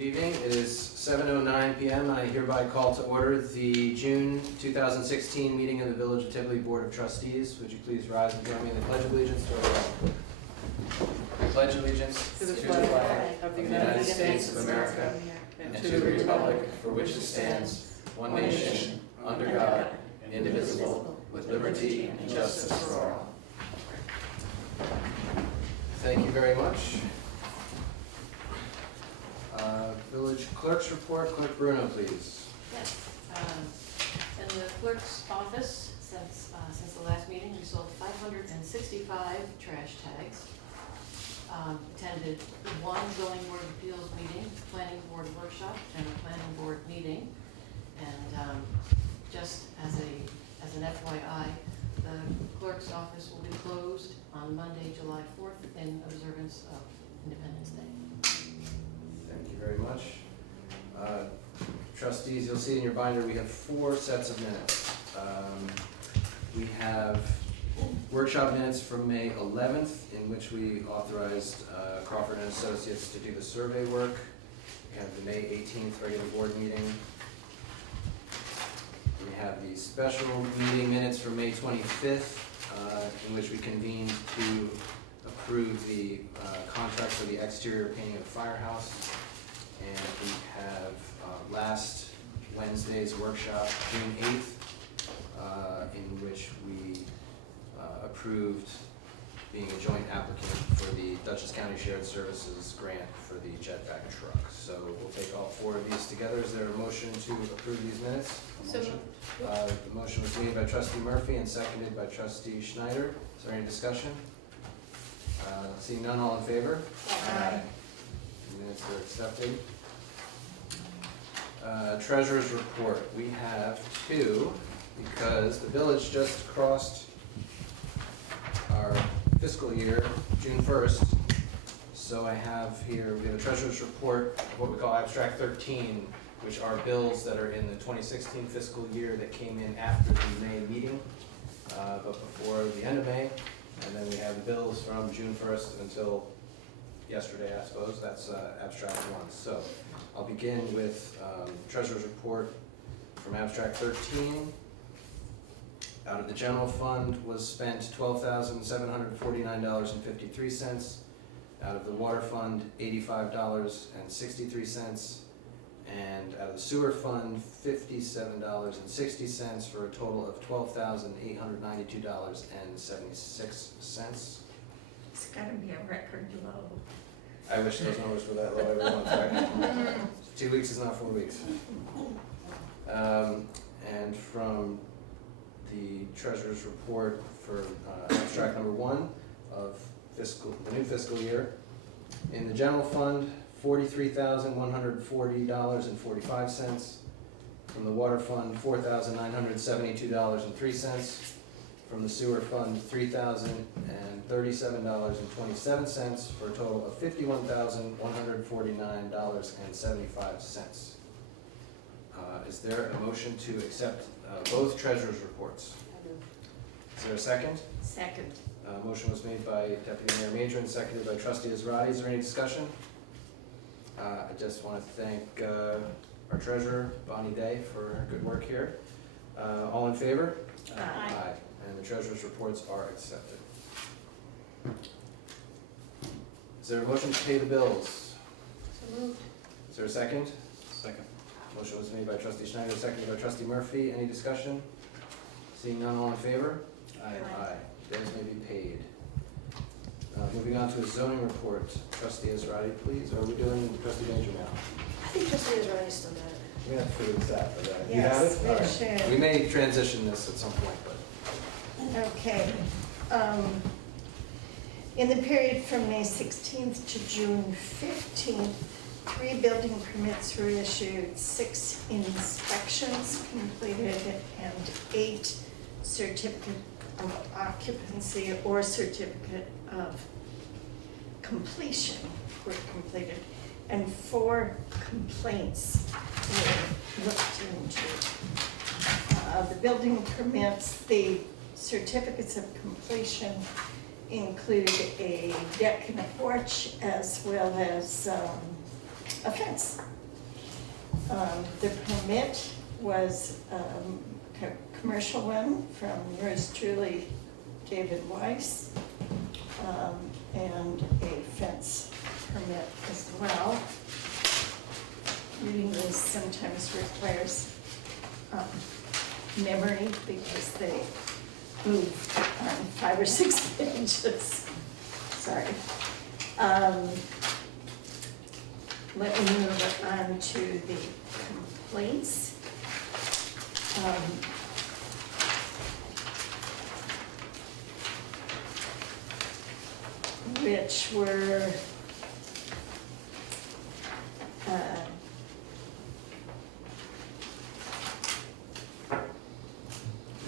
Good evening. It is 7:09 p.m. and I hereby call to order the June 2016 meeting of the Village of Tivoli Board of Trustees. Would you please rise and join me in the Pledge of Allegiance to our flag? I pledge allegiance to the flag of the United States of America and to the republic for which it stands, one nation, under God, indivisible, with liberty and justice for all. Thank you very much. Village Clerk's report. Clerk Bruno, please. Yes, in the clerk's office, since the last meeting, we sold 565 trash tags. Attended one zoning board of appeals meeting, planning board workshop, and a planning board meeting. And just as an FYI, the clerk's office will be closed on Monday, July 4th in observance of Independence Day. Thank you very much. Trustees, you'll see in your binder we have 4 sets of minutes. We have workshop minutes from May 11th, in which we authorized Crawford and Associates to do the survey work. We have the May 18th regular board meeting. We have the special meeting minutes from May 25th, in which we convened to approve the contract for the exterior painting of the firehouse. And we have last Wednesday's workshop, June 8th, in which we approved being a joint applicant for the Dutchess County Shared Services grant for the jetpack truck. So we'll take all 4 of these together. Is there a motion to approve these minutes? The motion was made by Trustee Murphy and seconded by Trustee Schneider. Is there any discussion? Seeing none, all in favor? Aye. Minutes are accepted. Treasurer's report. We have 2 because the village just crossed our fiscal year, June 1st. So I have here, we have a treasurer's report, what we call abstract 13, which are bills that are in the 2016 fiscal year that came in after the May meeting, but before the end of May. And then we have the bills from June 1st until yesterday, I suppose. That's abstract 1. So I'll begin with treasurer's report from abstract 13. Out of the general fund was spent $12,749.53. Out of the water fund, $85.63. And out of the sewer fund, $57.60 for a total of $12,892.76. It's gotta be a record low. I wish those numbers were that low every month, right? 2 weeks is not 4 weeks. And from the treasurer's report for abstract number 1 of the new fiscal year, in the general fund, $43,140.45. From the water fund, $4,972.03. From the sewer fund, $3,037.27 for a total of $51,149.75. Is there a motion to accept both treasurer's reports? Is there a second? Second. Motion was made by Deputy Mayor Major and seconded by Trustee Israedi. Is there any discussion? I just want to thank our treasurer, Bonnie Day, for her good work here. All in favor? Aye. And the treasurer's reports are accepted. Is there a motion to pay the bills? So moved. Is there a second? Second. Motion was made by Trustee Schneider, seconded by Trustee Murphy. Any discussion? Seeing none, all in favor? Aye. Bills may be paid. Moving on to a zoning report. Trustee Israedi, please. Or are we doing Trustee Major now? I think Trustee Israedi still got it. We have to figure this out, but you have Yes, it? we All right. should. We may transition this at some point, but. Okay. In the period from May 16th to June 15th, 3 building permits were issued, 6 inspections completed, and 8 certificate of occupancy or certificate of completion were completed, and 4 complaints were looked into. The building permits, the certificates of completion include a deck and a porch, as well as a fence The permit was a commercial one from yours truly, David Weiss, and a fence permit as well. Reading this sometimes requires memory because they move on 5 or 6 pages. Sorry. Let me move on to the complaints. Which were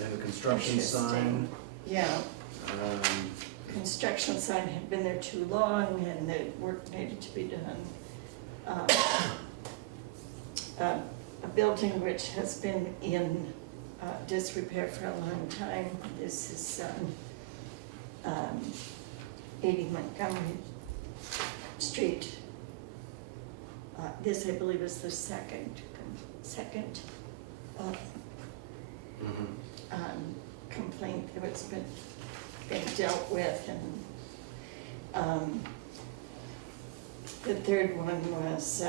And the construction sign. interesting. Yeah, Um, construction sign had been there too long and the work needed to be done. A building which has been in disrepair for a long time. This is 80 Montgomery Street. This, I believe, is the second mhm. complaint that's been dealt with, and the third one was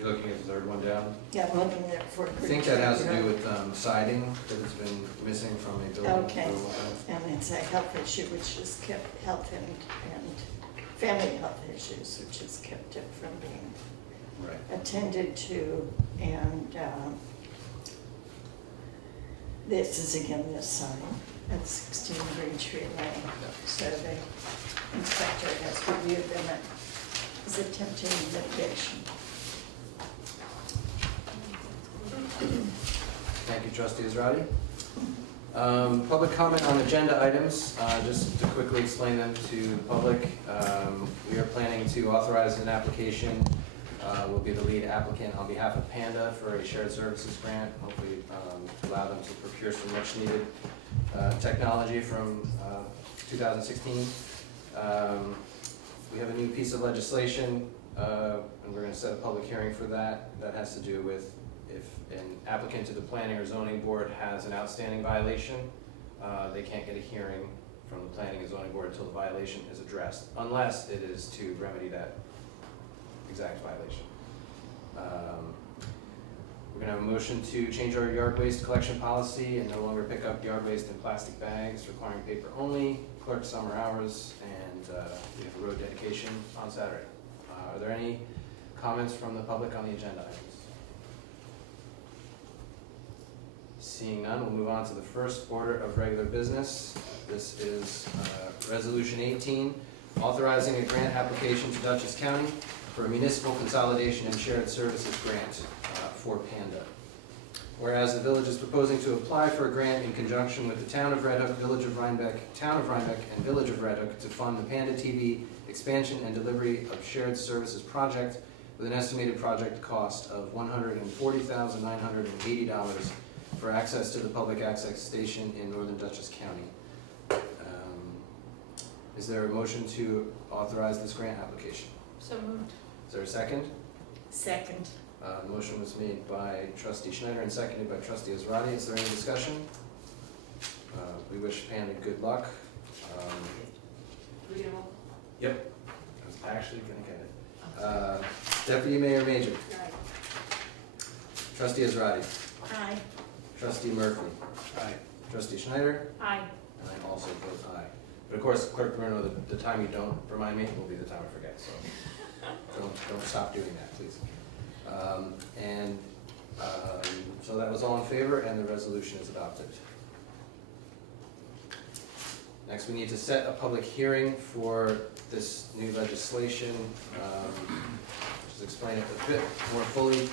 You're looking at the third one down? yeah, I'm looking at for. I think that has to do with siding that has been missing from a building. Okay. for a while. And it's a health issue, which has kept health and family health issues, which has kept it from being Right. attended to, and this is again this sign at 16 Green Tree Lane. So the inspector has reviewed them and is attempting mitigation. Thank you, Trustee Israedi. Public comment on agenda items, just to quickly explain them to the public. We are planning to authorize an application. We'll be the lead applicant on behalf of Panda for a shared services grant, hopefully allow them to procure some much needed technology from 2016. We have a new piece of legislation, and we're going to set a public hearing for that. That has to do with if an applicant to the planning or zoning board has an outstanding violation, they can't get a hearing from the planning and zoning board until the violation is addressed, unless it is to remedy that exact violation. We're gonna have a motion to change our yard waste collection policy and no longer pick up yard waste in plastic bags, requiring paper only, clerk summer hours, and we have a road dedication on Saturday. Are there any comments from the public on the agenda items? Seeing none, we'll move on to the first order of regular business. This is Resolution 18, authorizing a grant application to Dutchess County for a municipal consolidation and shared services grant for Panda. Whereas the village is proposing to apply for a grant in conjunction with the Town of Red Hook, Village of Rhinebeck, Town of Rhinebeck, and Village of Red Hook to fund the Panda TV expansion and delivery of shared services project with an estimated project cost of $140,980 for access to the public access station in northern Dutchess County. Is there a motion to authorize this grant application? So moved. Is there a second? Second. The motion was made by Trustee Schneider and seconded by Trustee Israedi. Is there any discussion? We wish Panda good luck. Do we get a roll? Yep. I was actually gonna get it. Deputy Mayor Major, Aye. Trustee Israedi, Aye. Trustee Murphy. Aye. Trustee Schneider, Aye. and I also vote aye. But of course, Clerk Bruno, the time you don't remind me will be the time I forget, so don't stop doing that, please. So that was all in favor, and the resolution is adopted. Next, we need to set a public hearing for this new legislation. Just explain it a bit more fully.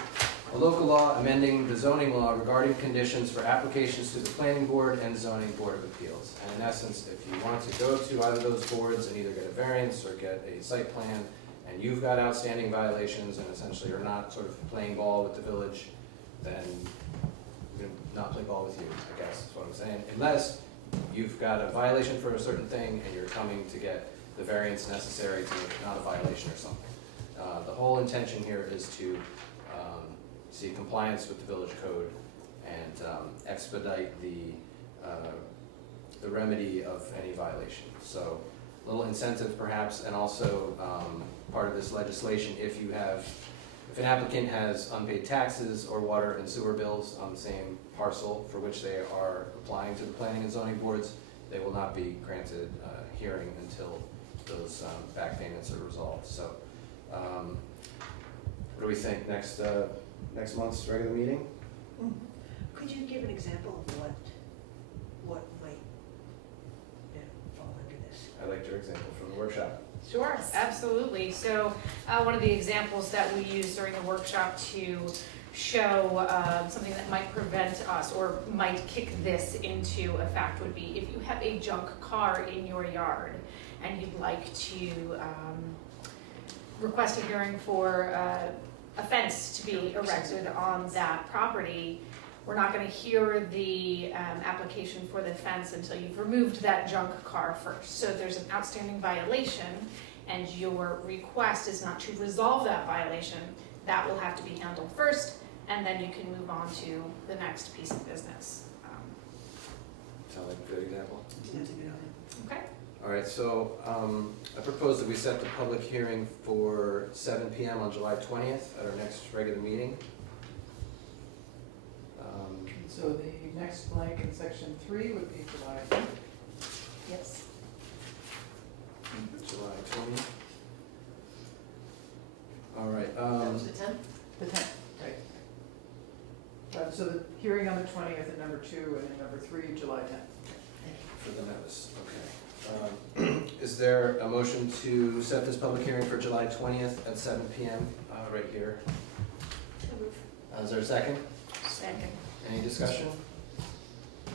A local law amending the zoning law regarding conditions for applications to the planning board and the zoning board of appeals. And in essence, if you want to go to either of those boards and either get a variance or get a site plan, and you've got outstanding violations and essentially are not sort of playing ball with the village, then we're gonna not play ball with you, I guess is what I'm saying. Unless you've got a violation for a certain thing and you're coming to get the variance necessary to make it not a violation or something. The whole intention here is to see compliance with the village code and expedite the remedy of any violation. So a little incentive perhaps, and also part of this legislation, if an applicant has unpaid taxes or water and sewer bills on the same parcel for which they are applying to the planning and zoning boards, they will not be granted a hearing until those back payments are resolved. So what do we think, next month's regular meeting? Mhm. Could you give an example of what might fall under this? I liked your example from the workshop. Sure, absolutely. So one of the examples that we used during the workshop to show something that might prevent us or might kick this into effect would be if you have a junk car in your yard and you'd like to request a hearing for a fence to be erected on that property. We're not going to hear the application for the fence until you've removed that junk car first. So if there's an outstanding violation and your request is not to resolve that violation, that will have to be handled first, and then you can move on to the next piece of business. Sound like a good example? That's a good idea. Okay. All right, so I propose that we set the public hearing for 7 PM on July 20th at our next regular meeting. So the next blank in section 3 would be July 5th. Yes. July 20th. All right. That was the 10th? The 10th, right. So the hearing on the 20th and number 2, and then number 3, July 10th. For the notice, okay. Is there a motion to set this public hearing for July 20th at 7 PM right here? Is there a second? Second. Any discussion?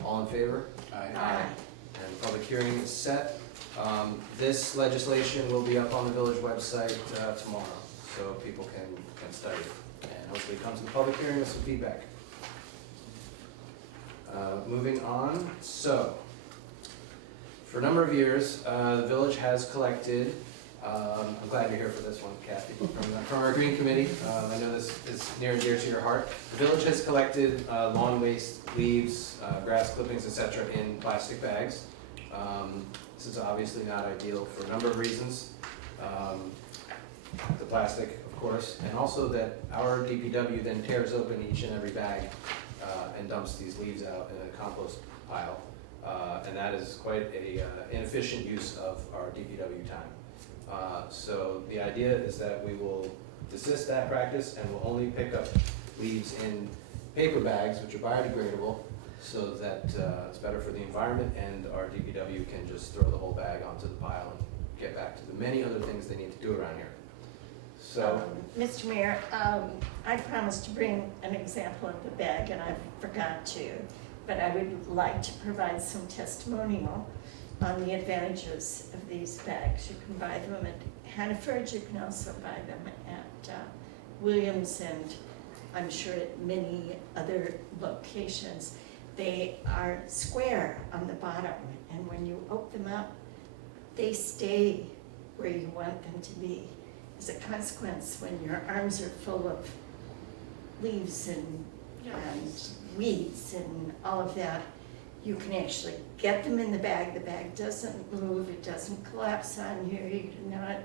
All in favor? Aye. And the public hearing is set. This legislation will be up on the village website tomorrow, so people can study it and hopefully come to the public hearing with some feedback. Moving on, so for a number of years, the village has collected, I'm glad you're here for this one, Kathy, from our green committee. I know this is near and dear to your heart. The village has collected lawn waste, leaves, grass clippings, etc. in plastic bags. This is obviously not ideal for a number of reasons. The plastic, of course, and also that our DPW then tears open each and every bag and dumps these leaves out in a compost pile. And that is quite a inefficient use of our DPW time. So the idea is that we will desist that practice and we'll only pick up leaves in paper bags, which are biodegradable, so that it's better for the environment and our DPW can just throw the whole bag onto the pile and get back to the many other things they need to do around here. So, Mr. Mayor, I promised to bring an example of the bag and I forgot to, but I would like to provide some testimonial on the advantages of these bags. You can buy them at Hannaford, you can also buy them at Williams, and I'm sure at many other locations. They are square on the bottom, and when you open them up, they stay where you want them to be. As a consequence, when your arms are full of leaves and weeds and all of that, you can actually get them in the bag. The bag doesn't move, it doesn't collapse on you, you're not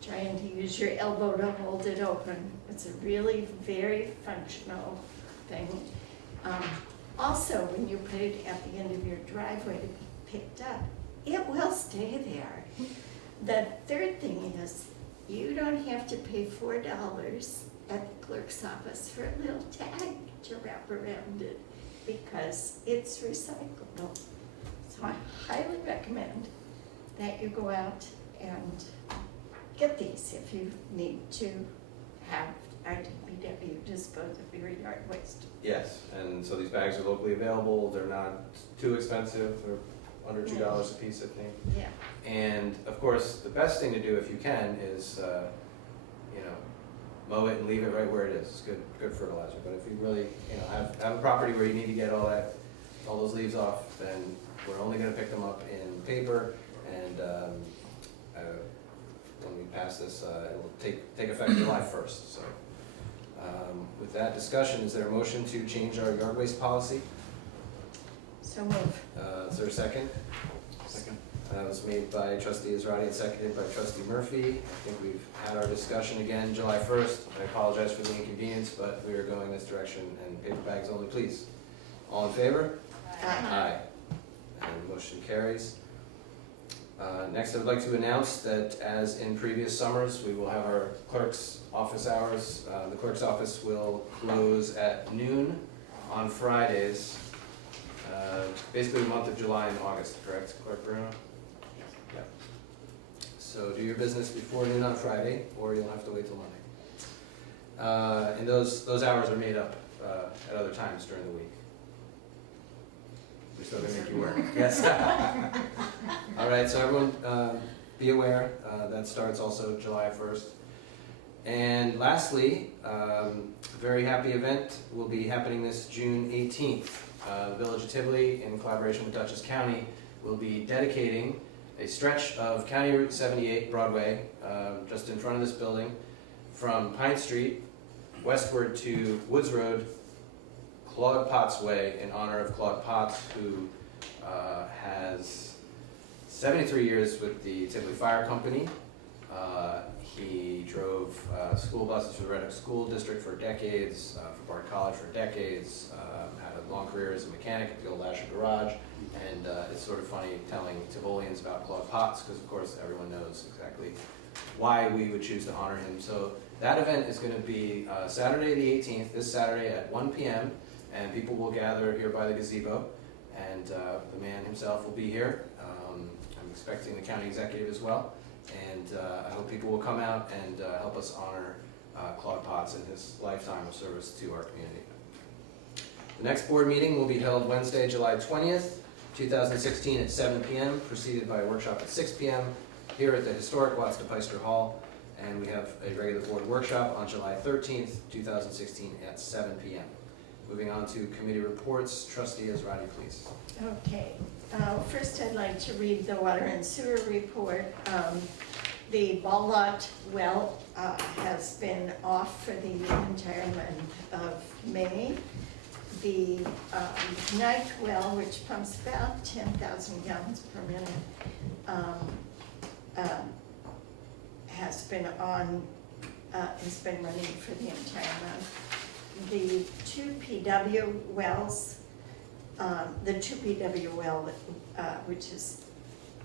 trying to use your elbow to hold it open. It's a really very functional thing. Also, when you put it at the end of your driveway to be picked up, it will stay there. The third thing is, you don't have to pay $4 at the clerk's office for a little tag to wrap around it, because it's recyclable. So I highly recommend that you go out and get these if you need to have RDPW dispose of your yard waste. yes, and so these bags are locally available, they're not too expensive, they're under $2 a piece, I think. Yeah. And of course, the best thing to do if you can is, mow it and leave it right where it is. It's good fertilizer. But if you really, have a property where you need to get all that all those leaves off, then we're only gonna pick them up in paper, and when we pass this, it will take effect July 1st, so. With that discussion, is there a motion to change our yard waste policy? So move. Is there a second? Second. That was made by trustee Israedi and seconded by trustee Murphy. I think we've had our discussion again, July 1st. I apologize for the inconvenience, but we are going this direction, and paper bags only, please. All in favor? Aye. And the motion carries. Next, I would like to announce that as in previous summers, we will have our clerk's office hours. The clerk's office will close at noon on Fridays, basically the month of July and August, correct, Clerk Bruno? Yeah. So do your business before noon on Friday, or you'll have to wait till Monday. And those hours are made up at other times during the week. We're still gonna make you work. Yes. All right, so everyone, be aware, that starts also July 1st. And lastly, a very happy event will be happening this June 18th. The Village of Tivoli, in collaboration with Dutchess County, will be dedicating a stretch of County Route 78 Broadway, just in front of this building, from Pine Street westward to Woods Road, Claude Potts Way, in honor of Claude Potts, who has 73 years with the Tivoli Fire Company. He drove school buses for the Red Hook School District for decades, for Bard College for decades, had a long career as a mechanic at the old Lasher Garage, and it's sort of funny telling Tivolians about Claude Potts, because of course everyone knows exactly why we would choose to honor him. So that event is going to be Saturday the 18th, this Saturday at 1 p.m., and people will gather here by the gazebo, and the man himself will be here. I'm expecting the county executive as well, and I hope people will come out and help us honor Claude Potts and his lifetime of service to our community. The next board meeting will be held Wednesday, July 20th, 2016 at 7 p.m., preceded by a workshop at 6 p.m. here at the historic Watts de Peister Hall, and we have a regular board workshop on July 13th, 2016 at 7 p.m. Moving on to committee reports, trustee Israedi, please. Okay, first I'd like to read the water and sewer report. The ball lot well has been off for the entire month of May. The night well, which pumps about 10,000 gallons per minute, has been running for the entire month. The two PW wells, which is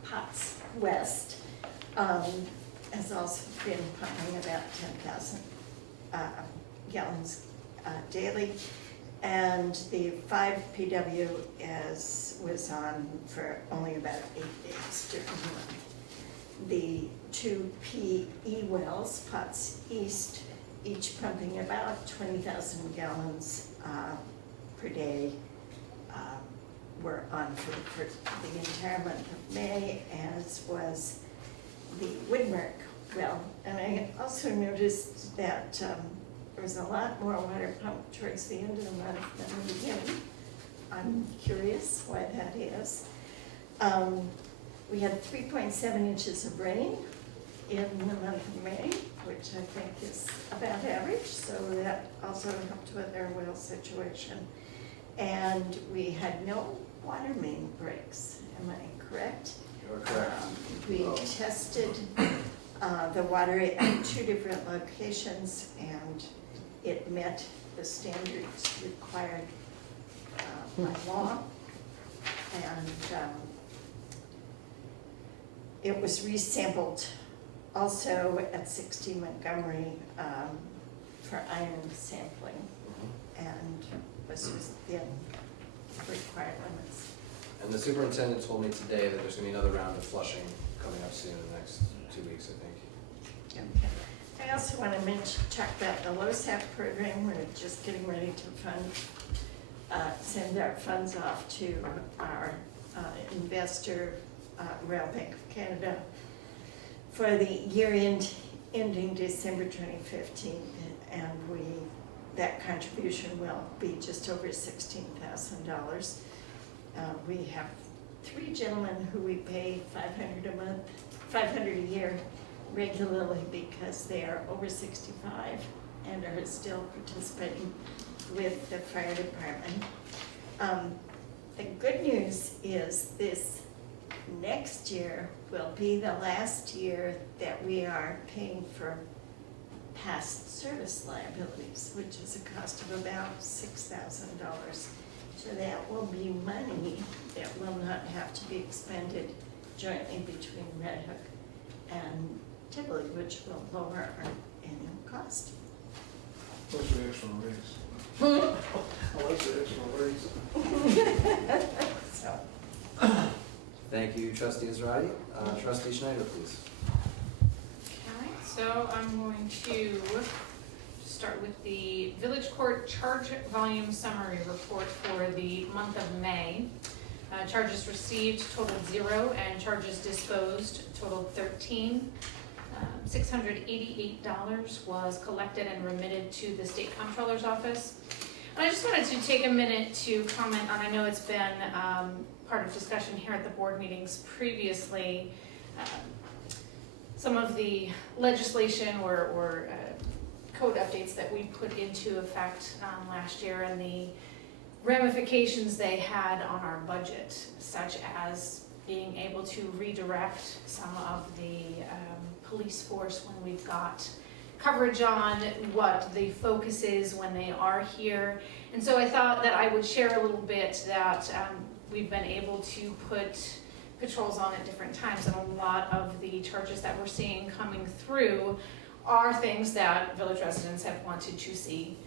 Potts West, has also been pumping about 10,000 gallons daily. And the 5 PW was on for only about 8 days during the month. The 2 PE wells, Potts East, each pumping about 20,000 gallons per day, were on for the entire month of May, as was the Woodmark well. And I also noticed that there was a lot more water pumped towards the end of the month than the beginning. I'm curious why that is. We had 3.7 inches of rain in the month of May, which I think is about average, so that also helped with our well situation. And we had no water main breaks, am I correct? You're correct. We tested the water at 2 different locations, and it met the standards required by law. And it was resampled also at 60 Montgomery for iron sampling, and was within required limits. And the superintendent told me today that there's going to be another round of flushing coming up soon in the next 2 weeks, I think. Okay. I also want to talk about the LoSAP program. We're just getting ready to send our funds off to our investor, Royal Bank of Canada, for the year ending December 2015, and that contribution will be just over $16,000. We have 3 gentlemen who we pay $500 a month, $500 a year regularly because they are over 65 and are still participating with the fire department. The good news is this next year will be the last year that we are paying for past service liabilities, which is a cost of about $6,000. So that will be money that will not have to be expended jointly between Red Hook and Tivoli, which will lower our annual cost. What's the extra raise? What's the extra raise? So, Thank you, trustee Israedi. Trustee Schneider, please. Okay, so I'm going to start with the Village Court Charge Volume Summary Report for the month of May. Charges received totaled 0 and charges disposed totaled 13. $688 was collected and remitted to the State Comptroller's Office. And I just wanted to take a minute to comment on, I know it's been part of discussion here at the board meetings previously, some of the legislation or code updates that we put into effect last year and the ramifications they had on our budget, such as being able to redirect some of the police force when we've got coverage on what the focus is when they are here. And so I thought that I would share a little bit that we've been able to put patrols on at different times, and a lot of the charges that we're seeing coming through are things that village residents have wanted to see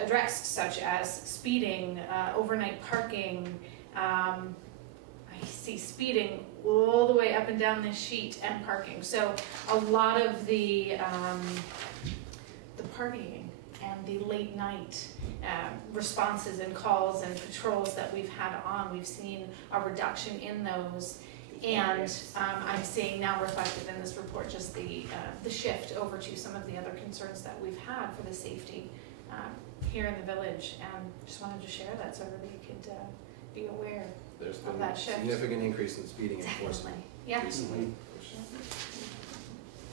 addressed, such as speeding, overnight parking. I see speeding all the way up and down this sheet, and parking. So a lot of the partying and the late night responses and calls and patrols that we've had on, we've seen a reduction in those. And I'm seeing now reflected in this report just the shift over to some of the other concerns that we've had for the safety here in the village. And just wanted to share that so everybody could be aware. There's Of been that a shift. significant increase in speeding enforcement Yeah. recently.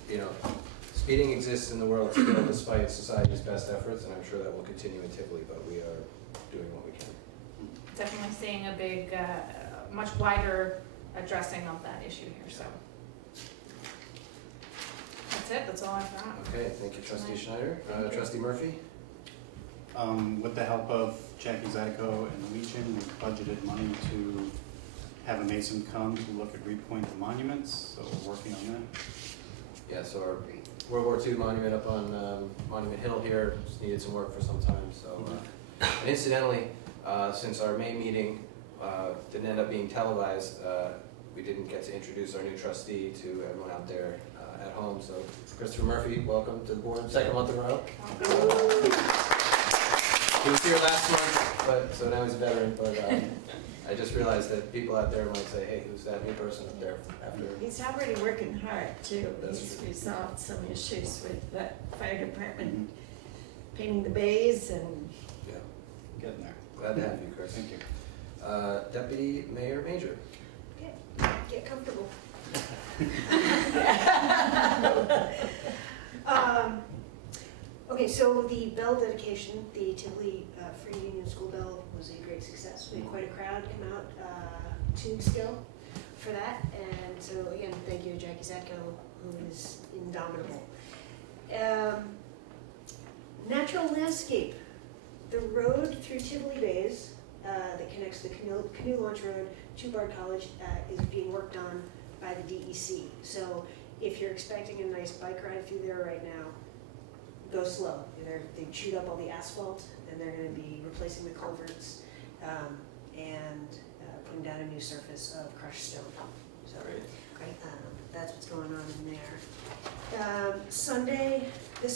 You know, speeding exists in the world still despite society's best efforts, and I'm sure that will continue in Tivoli, but we are doing what we can. Definitely seeing a big, much wider addressing of that issue here, so. That's it, that's all I've got. Okay, thank you, trustee Schneider. Thank you. Trustee Murphy? With the help of Jackie Zyko and the Legion, we budgeted money to have a mason come to look at repoint the monuments, so we're working on that. Yeah, so our World War II monument up on Monument Hill here just needed some work for some time, so. And incidentally, since our May meeting didn't end up being televised, we didn't get to introduce our new trustee to everyone out there at home, so Christopher Murphy, welcome to the board, second month in a row. He was here last month, but so now he's a veteran, but I just realized that people out there might say, hey, who's that new person up there after? he's already working hard too. That's He's true. resolved some issues with the fire department, painting the bays and Yeah, Getting there. glad to have you, Chris. Thank you. Deputy Mayor Major. Get comfortable. Okay, so the bell dedication, the Tivoli Free Union School Bell was a great success. We had quite a crowd come out 2 weeks ago for that. And so again, thank you to Jackie Zatko, who is indomitable. Natural landscape. The road through Tivoli Bays that connects the canoe launch road to Bard College is being worked on by the DEC. So if you're expecting a nice bike ride through there right now, go slow. They've chewed up all the asphalt, and they're going to be replacing the culverts and putting down a new surface of crushed stone. So that's what's going on in there. This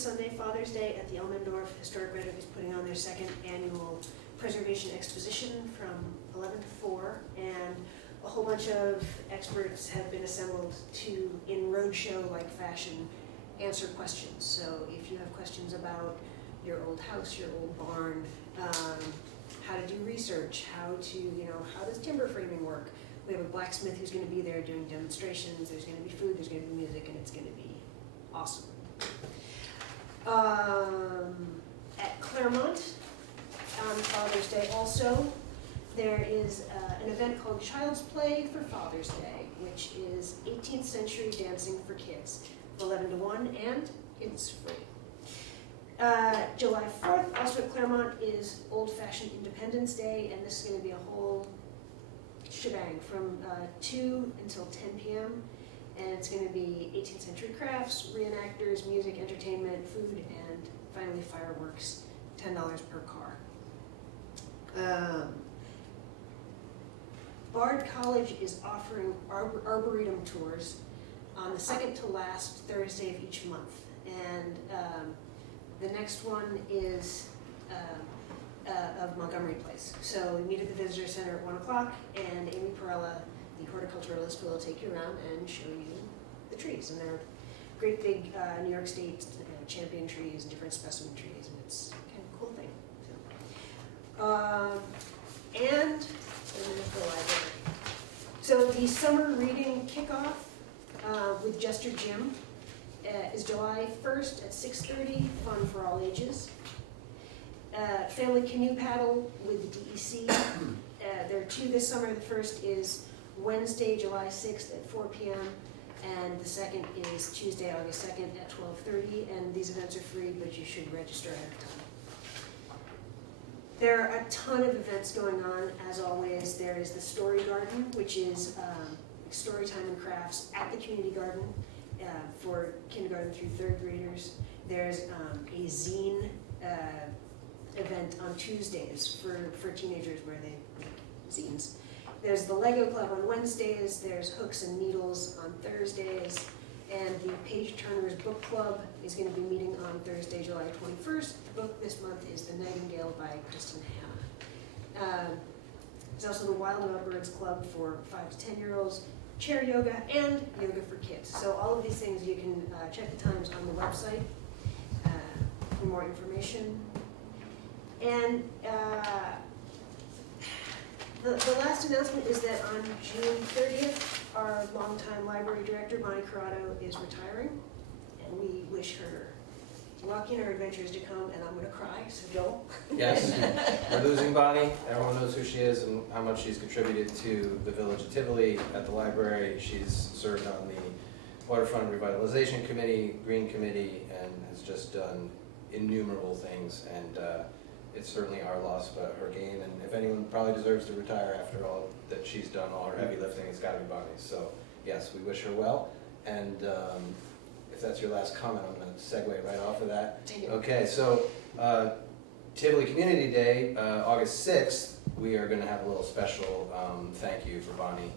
Sunday, Father's Day, at the Elmendorf Historic Red Hook is putting on their 2nd annual Preservation Exposition from 11 to 4, and a whole bunch of experts have been assembled to, in roadshow-like fashion, answer questions. So if you have questions about your old house, your old barn, how to do research, how to, how does timber framing work. We have a blacksmith who's gonna be there doing demonstrations, there's gonna be food, there's gonna be music, and it's gonna be awesome. At Claremont, on Father's Day also, there is an event called Child's Play for Father's Day, which is 18th century dancing for kids, 11 to 1, and it's free. July 4th, also at Claremont, is Old Fashioned Independence Day, and this is going to be a whole shebang from 2 until 10 p.m. And it's going to be 18th century crafts, reenactors, music, entertainment, food, and finally fireworks, $10 per car. Bard College is offering arboretum tours on the second to last Thursday of each month. And the next one is of Montgomery Place. So we meet at the Visitor Center at 1 o'clock, and Amy Perella, the horticulturalist, will take you around and show you the trees. And they're great big New York State champion trees and different specimen trees, and it's kind of a cool thing. And the library. So the summer reading kickoff with Jester Jim is July 1st at 6:30, fun for all ages. Family canoe paddle with the DEC. There are 2 this summer. The first is Wednesday, July 6th at 4 p.m. and the second is Tuesday, August 2nd at 12:30. And these events are free, but you should register ahead of time. There are a ton of events going on, as always. There is the Story Garden, which is story time and crafts at the community garden for kindergarten through 3rd graders. There's a zine event on Tuesdays for teenagers where they make zines. There's the Lego Club on Wednesdays. There's Hooks and Needles on Thursdays. And the Page Turner's Book Club is going to be meeting on Thursday, July 21st. The book this month is The Nightingale by Kristen Hanna. There's also the Wild Birds Club for 5 to 10-year-olds, chair yoga, and yoga for kids. So all of these things, you can check the times on the website for more information. And the last announcement is that on June 30th, our longtime library director, Bonnie Corrado, is retiring, and we wish her luck in her adventures to come, and I'm going to cry, so Joel. Yes, we're losing Bonnie. Everyone knows who she is and how much she's contributed to the village of Tivoli at the library. She's served on the Waterfront Revitalization Committee, Green Committee, and has just done innumerable things, and it's certainly our loss, but her gain. And if anyone probably deserves to retire after all that she's done, all her heavy lifting, it's got to be Bonnie. So yes, we wish her well. And if that's your last comment, I'm going to segue right off of that. Take it. Okay, so Tivoli Community Day, August 6th, we are going to have a little special thank you for Bonnie.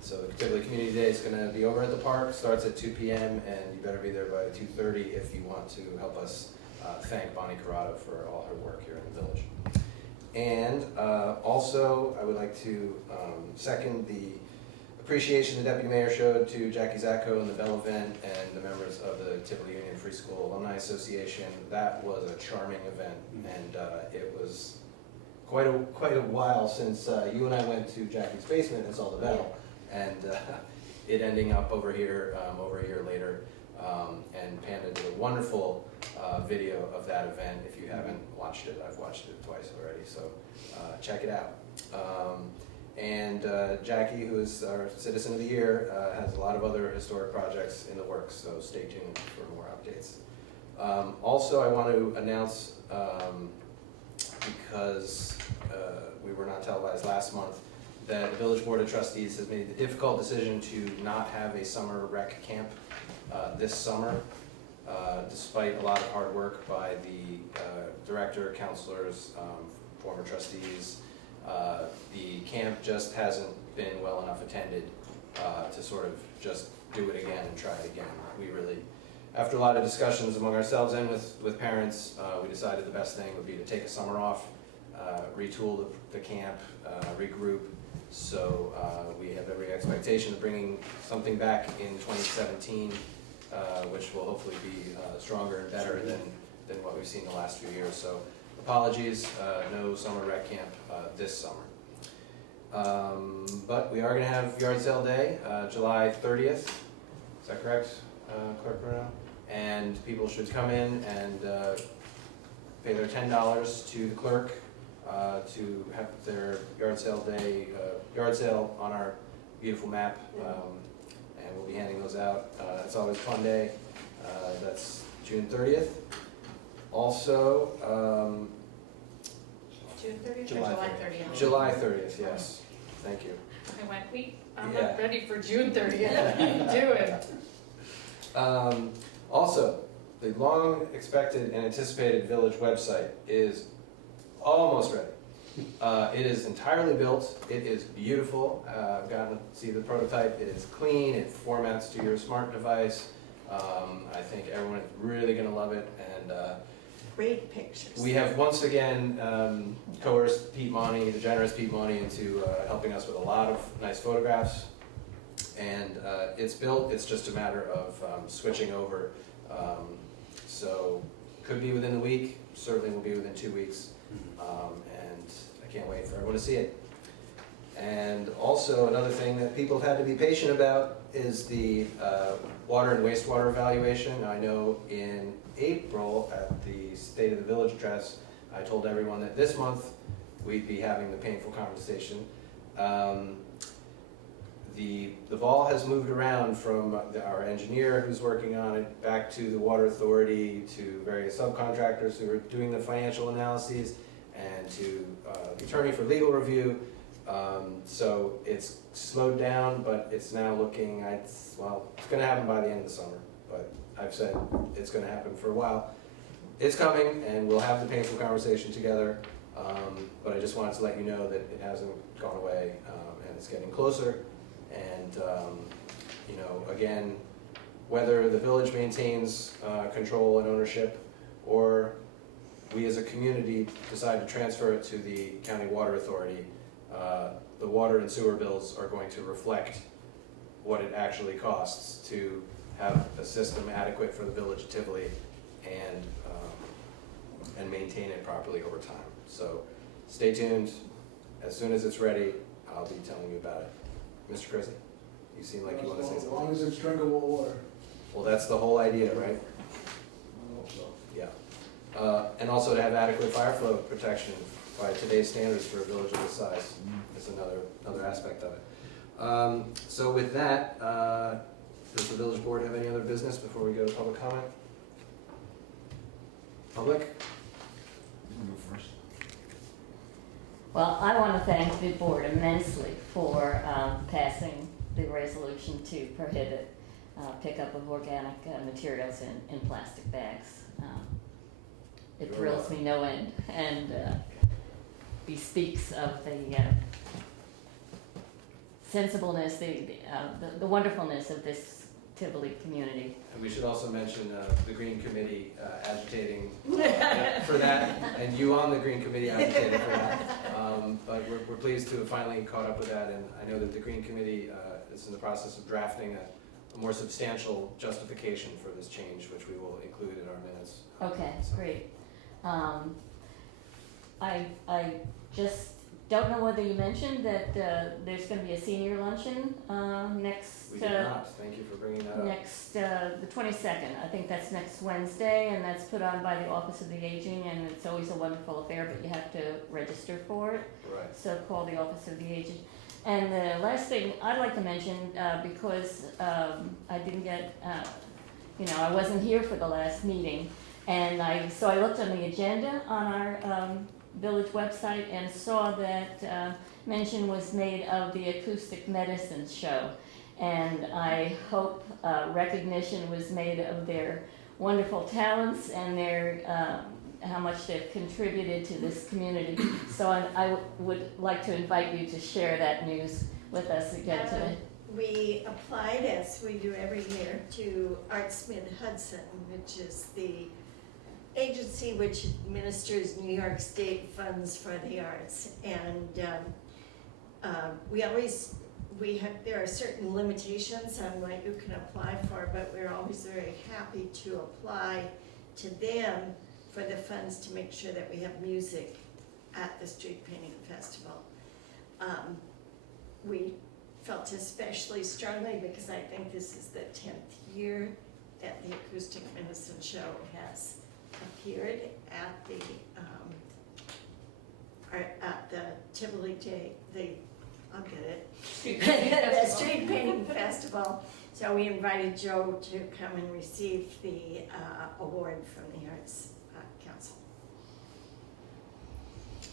So the Tivoli Community Day is going to be over at the park, starts at 2 p.m. and you better be there by 2:30 if you want to help us thank Bonnie Corrado for all her work here in the village. And also, I would like to second the appreciation the Deputy Mayor showed to Jackie Zacco and the Bell event and the members of the Tivoli Union Free School Alumni Association. That was a charming event, and it was quite a while since you and I went to Jackie's basement and saw the bell, and it ending up over here over a year later. And Panda did a wonderful video of that event. If you haven't watched it, I've watched it twice already, so check it out. And Jackie, who is our Citizen of the Year, has a lot of other historic projects in the works, so stay tuned for more updates. Also, I want to announce, because we were not televised last month, that the Village Board of Trustees has made the difficult decision to not have a summer rec camp this summer, despite a lot of hard work by the director, counselors, former trustees. The camp just hasn't been well enough attended to sort of just do it again and try it again. We really, after a lot of discussions among ourselves and with parents, we decided the best thing would be to take a summer off, retool the camp, regroup. So we have every expectation of bringing something back in 2017, which will hopefully be stronger and better than what we've seen the last few years. So apologies, no summer rec camp this summer. But we are gonna have yard sale day, July 30th, is that correct, Clerk Bruno? And people should come in and pay their $10 to the clerk to have their yard sale day, yard sale on our beautiful map, and we'll be handing those out. It's always a fun day. That's June 30th. Also, June 30th? July 30th. July 30th, yes. Thank you. I went, I'm Yeah. not ready for June 30th. What are you doing? Also, the long-expected and anticipated village website is almost ready. It is entirely built. It is beautiful. I've gotten to see the prototype. It is clean. It formats to your smart device. I think everyone is really going to love it. And Great pictures. we have once again coerced Pete Monty, the generous Pete Monty, into helping us with a lot of nice photographs. And it's built. It's just a matter of switching over. So could be within the week. Certainly will be within 2 weeks. And I can't wait for everyone to see it. And also another thing that people have had to be patient about is the water and wastewater evaluation. Now, I know in April at the State of the Village address, I told everyone that this month we'd be having the painful conversation. The ball has moved around from our engineer who's working on it back to the water authority, to various subcontractors who are doing the financial analyses, and to the attorney for legal review. So it's slowed down, but it's now looking, it's going to happen by the end of the summer, but I've said it's going to happen for a while. It's coming, and we'll have the painful conversation together, but I just wanted to let you know that it hasn't gone away, and it's getting closer. And, you know, again, whether the village maintains control and ownership, or we as a community decide to transfer it to the county water authority, the water and sewer bills are going to reflect what it actually costs to have a system adequate for the village of Tivoli and maintain it properly over time. So stay tuned. As soon as it's ready, I'll be telling you about it. Mr. Chrissy, you seem like you want to say As something. long as it's drinkable water. Well, that's the whole idea, right? I hope so. Yeah. And also to have adequate fire flow protection by today's standards for a village of this size is another aspect of it. So with that, does the village board have any other business before we go to public comment? Public? You can go first. Well, I want to thank the board immensely for passing the resolution to prohibit pickup of organic materials in plastic bags. It You're thrills welcome. me no end, and bespeaks of the sensibleness, the wonderfulness of this Tivoli community. And we should also mention the Green Committee agitating for that, and you on the Green Committee agitating for that. But we're pleased to have finally caught up with that, and I know that the Green Committee is in the process of drafting a more substantial justification for this change, which we will include in our minutes. Okay, So- great. I just don't know whether you mentioned that there's going to be a senior luncheon next. We did not, thank you for bringing that up. Next, the 22nd, I think that's next Wednesday, and that's put on by the Office of the Aging, and it's always a wonderful affair, but you have to register for it, Right. so call the Office of the Aging. And the last thing I'd like to mention, because I didn't get, I wasn't here for the last meeting, and so I looked on the agenda on our village website and saw that mention was made of the acoustic medicine show. And I hope recognition was made of their wonderful talents and their how much they've contributed to this community. So I would like to invite you to share that news with us again today. We applied, as we do every year, to Artsman Hudson, which is the agency which administers New York State funds for the arts. And there are certain limitations on what you can apply for, but we're always very happy to apply to them for the funds to make sure that we have music at the street painting festival. We felt especially strongly because I think this is the 10th year that the Acoustic Medicine Show has appeared at the Tivoli Day, I'll get it. The Street Painting Festival. So we invited Joe to come and receive the award from the Arts Council.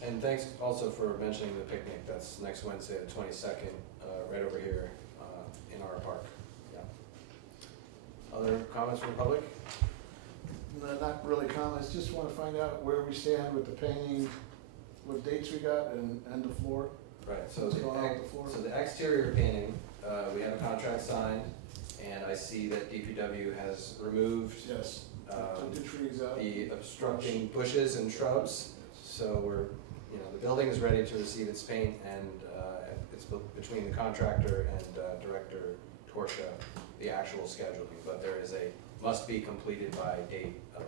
And thanks also for mentioning the picnic. That's next Wednesday, the 22nd, right over here in our park. Yeah. Other comments from the public? No, not really comments, just want to find out where we stand with the painting, what dates we got, and end of floor. Right, so What's going on with the floor? the exterior painting, we have a contract signed, and I see that DPW has removed Yes, um, took the trees out. the obstructing bushes and shrubs. So the building is ready to receive its paint, and it's between the contractor and Director Torsha, the actual scheduling. But there is must be completed by date of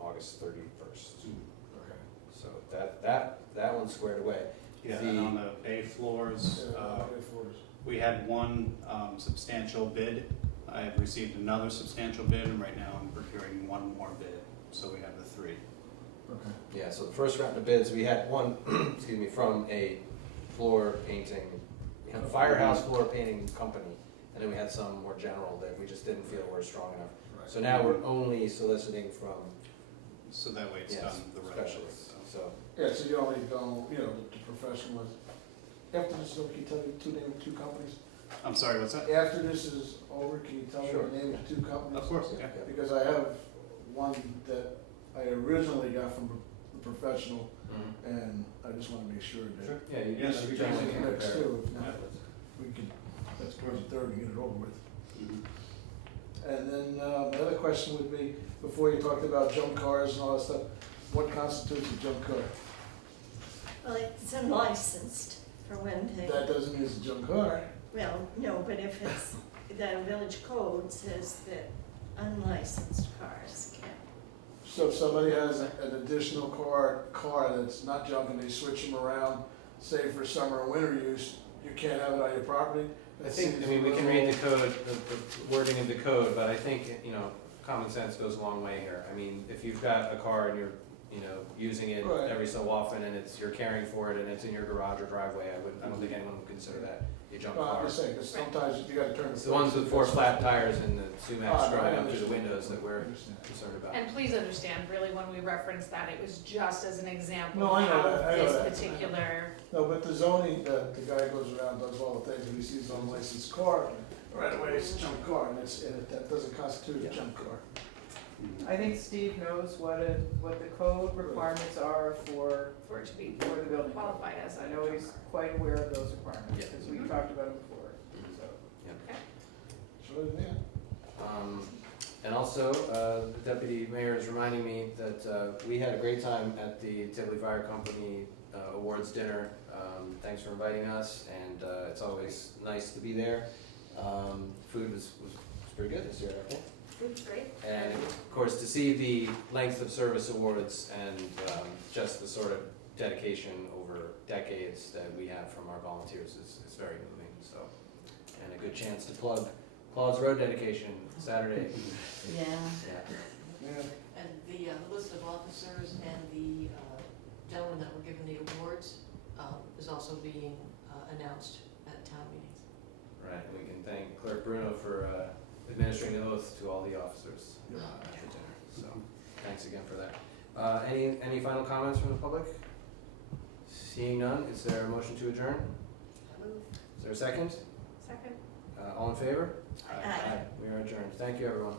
August 31st. Okay. So that one's squared away. Yeah, and on the bay floors, we had one substantial bid. I have received another substantial bid, and right now I'm procuring one more bid, so we have the three. Okay. Yeah, so the first round of bids, we had one, excuse me, from a floor painting, firehouse floor painting company, and then we had some more general that we just didn't feel were strong enough. Right. So now we're only soliciting from, So that way it's yes, done the right way. specialists, so. Yeah, so you only go, the professional ones. After this is over, can you tell me name of two companies? I'm sorry, what's that? After this is over, can you tell me Sure. the name of two companies? Of course, yeah. Because I have one that I originally got from the professional, and I just want to make sure that Sure, yeah, you Yes, you we generally can can mix compare. too, if not, we could, let's go to the third and get it over with. Mhm. And then, the other question would be, before you talked about jump cars and all that stuff, what constitutes a jump car? Well, it's unlicensed for one thing. That doesn't mean it's a jump car. Well, no, but if it's, the village code says that unlicensed cars can. So if somebody has an additional car that's not junk and they switch them around, say for summer or winter use, you can't have it on your property? I think, we can read the code, the wording of the code, but I think, common sense goes a long way here. I mean, if you've got a car and you're, using it Right. every so often and you're caring for it and it's in your garage or driveway, I don't think anyone would consider that a junk No, I'm car. just saying, because sometimes you gotta turn. It's the ones with four flat tires and the sumac Oh, scrubbing I up through the understand. windows that we're I understand. concerned about. And please understand, really, when we reference that, it was just as an example No, I know of that, I know this that. particular. No, but the zoning, the guy goes around, does all the things, and he sees an unlicensed car, right away, it's a junk car, and that doesn't constitute a junk car. Mhm. I think Steve knows what the code requirements are for For it to be the building code. qualified as a I know he's quite aware of those requirements, Yeah. because we talked about it before, so. So, yeah. And also, the deputy mayor is reminding me that we had a great time at the Tivoli Fire Company awards dinner. Thanks for inviting us, and it's always nice to be there. Food was pretty good this year, I think. Food's great. And of course, to see the length of service awards and just the sort of dedication over decades that we have from our volunteers is very moving, so. And a good chance to plug Claude's road dedication Saturday. Yeah. Yeah. Yeah. And the list of officers and the gentlemen that were given the awards is also being announced at town meetings. Right, and we can thank Clerk Bruno for administering the oath to all the officers at the dinner, so thanks again for that. Any final comments from the public? Seeing none, is there a motion to adjourn? Is there a second? Second. All in favor? Aye. We are adjourned. Thank you, everyone.